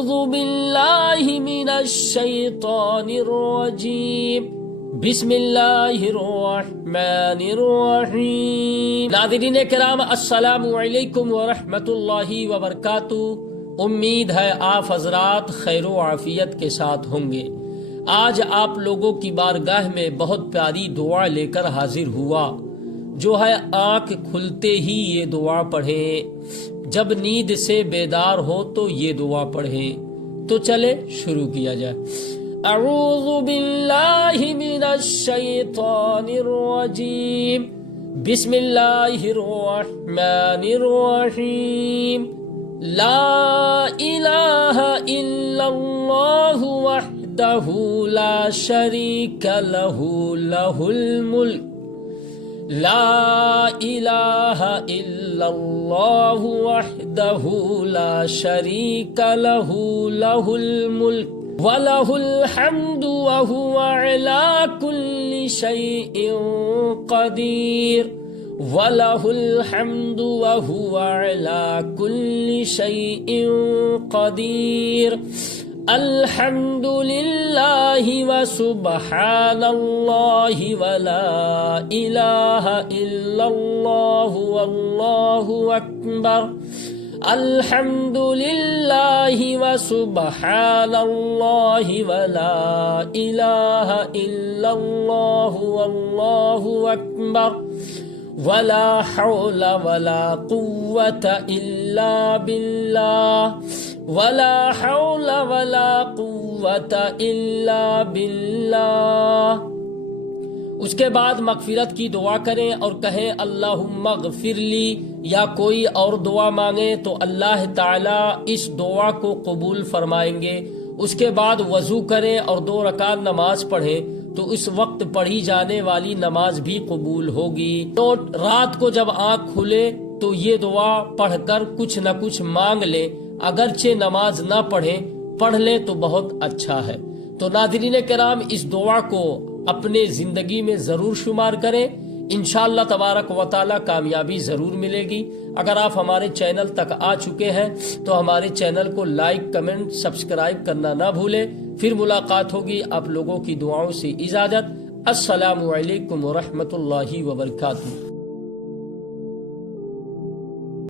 اعوذ باللہ من الشیطان الرجیم بسم اللہ الرحمن الرحیم۔ ناظرین کرام، السلام علیکم ورحمۃ اللہ وبرکاتہ۔ امید ہے آپ حضرات خیر و عافیت کے ساتھ ہوں گے۔ آج آپ لوگوں کی بارگاہ میں بہت پیاری دعا لے کر حاضر ہوا، جو ہے آنکھ کھلتے ہی یہ دعا پڑھیں، جب نیند سے بیدار ہو تو یہ دعا پڑھیں۔ تو چلے شروع کیا جائے۔ اعوذ باللہ من الشیطان الرجیم بسم اللہ الرحمن الرحیم۔ لا الہ الا اللہ وحدہ لا شریک لہ لہ الملک لا الہ الا اللہ وحدہ لا شریک لہ لہ الملک وَلَهُ الْحَمْدُ وَهُوَ عَلَى كُلِّ شَيْءٍ قَدِيرٌ وَلَهُ الْحَمْدُ وَهُوَ عَلَى كُلِّ شَيْءٍ قَدِيرٌ الْحَمْدُ لِلَّهِ وَسُبْحَانَ اللَّهِ وَلَا إِلَهَ إِلَّا اللَّهُ وَاللَّهُ أَكْبَرُ الحمد للہ وسبحان اللہ ولا الہ الا اللہ واللہ اکبر ولا حول ولا قوة الا باللہ ولا حول ولا قوة الا باللہ۔ اس کے بعد مغفرت کی دعا کریں اور کہیں اللہم اغفر لی، یا کوئی اور دعا مانگیں تو اللہ تعالیٰ اس دعا کو قبول فرمائیں گے۔ اس کے بعد وضو کریں اور 2 رکعت نماز پڑھیں تو اس وقت پڑھی جانے والی نماز بھی قبول ہوگی۔ تو رات کو جب آنکھ کھلے تو یہ دعا پڑھ کر کچھ نہ کچھ مانگ لیں، اگرچہ نماز نہ پڑھیں، پڑھ لیں تو بہت اچھا ہے۔ تو ناظرین کرام، اس دعا کو اپنے زندگی میں ضرور شمار کریں، انشاءاللہ تبارک و تعالی کامیابی ضرور ملے گی۔ اگر آپ ہمارے چینل تک آ چکے ہیں تو ہمارے چینل کو لائک، کمنٹ، سبسکرائب کرنا نہ بھولیں۔ پھر ملاقات ہوگی۔ آپ لوگوں کی دعاؤں سے اجازت۔ السلام علیکم ورحمۃ اللہ وبرکاتہ۔